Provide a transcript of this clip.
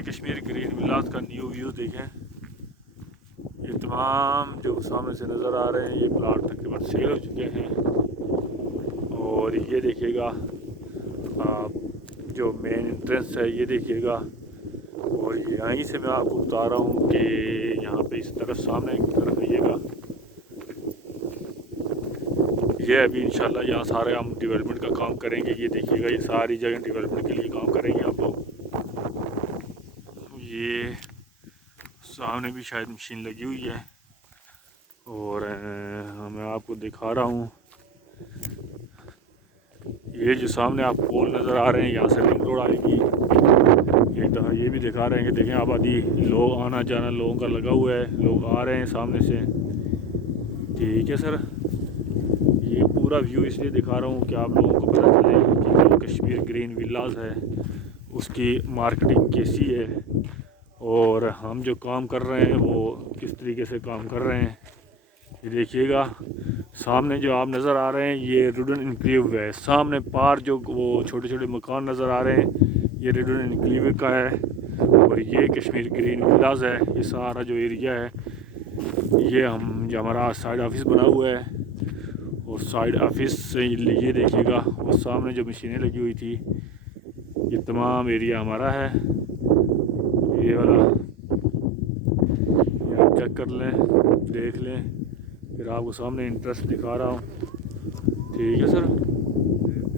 یہ Kashmir green villas کا new view دیکھیں. یہ تمام جو سامنے سے نظر آ رہے ہیں یہ پلاٹ تقریباً سیل ہو چکے ہیں. اور یہ دیکھیے گا جو مین انٹرنس ہے یہ دیکھیے گا. اور یہیں سے میں آپ کو بتا رہا ہوں کہ یہاں پہ اس طرف سامنے کی طرف آئیے گا. یہ ابھی انشاءاللہ یہاں سارے ہم ڈیولپمنٹ کا کام کریں گے. یہ دیکھیے گا یہ ساری جگہ ڈیولپمنٹ کے لیے کام کریں گے آپ لوگ. یہ سامنے بھی شاید مشین لگی ہوئی ہے. اور میں آپ کو دکھا رہا ہوں یہ جو سامنے آپ پول نظر آ رہے ہیں یہاں سے رنگ روڈ آئے گی. ایک دفعہ یہ بھی دکھا رہے ہیں کہ دیکھیں آبادی لوگ آنا جانا لوگوں کا لگا ہوا ہے. لوگ آ رہے ہیں سامنے سے. ٹھیک ہے سر. یہ پورا ویو اس لیے دکھا رہا ہوں کہ آپ لوگوں کو پتہ چلے کہ جو کشمیر گرین ولاز ہے اس کی مارکیٹنگ کیسی ہے اور ہم جو کام کر رہے ہیں وہ کس طریقے سے کام کر رہے ہیں. یہ دیکھیے گا سامنے جو آپ نظر آ رہے ہیں یہ ریڈن انکلیو ہے. سامنے پار جو وہ چھوٹے چھوٹے مکان نظر آ رہے ہیں یہ ریڈن انکلیو کا ہے. اور یہ کشمیر گرین ولاز ہے. یہ سارا جو ایریا ہے یہ جو ہمارا سائڈ آفس بنا ہوا ہے. اور سائڈ آفس سے یہ دیکھیے گا وہ سامنے جو مشینیں لگی ہوئی تھی یہ تمام ایریا ہمارا ہے. یہ والا یہ آپ چیک کر لیں دیکھ لیں. پھر آپ کو سامنے انٹرسٹ دکھا رہا ہوں. ٹھیک ہے سر.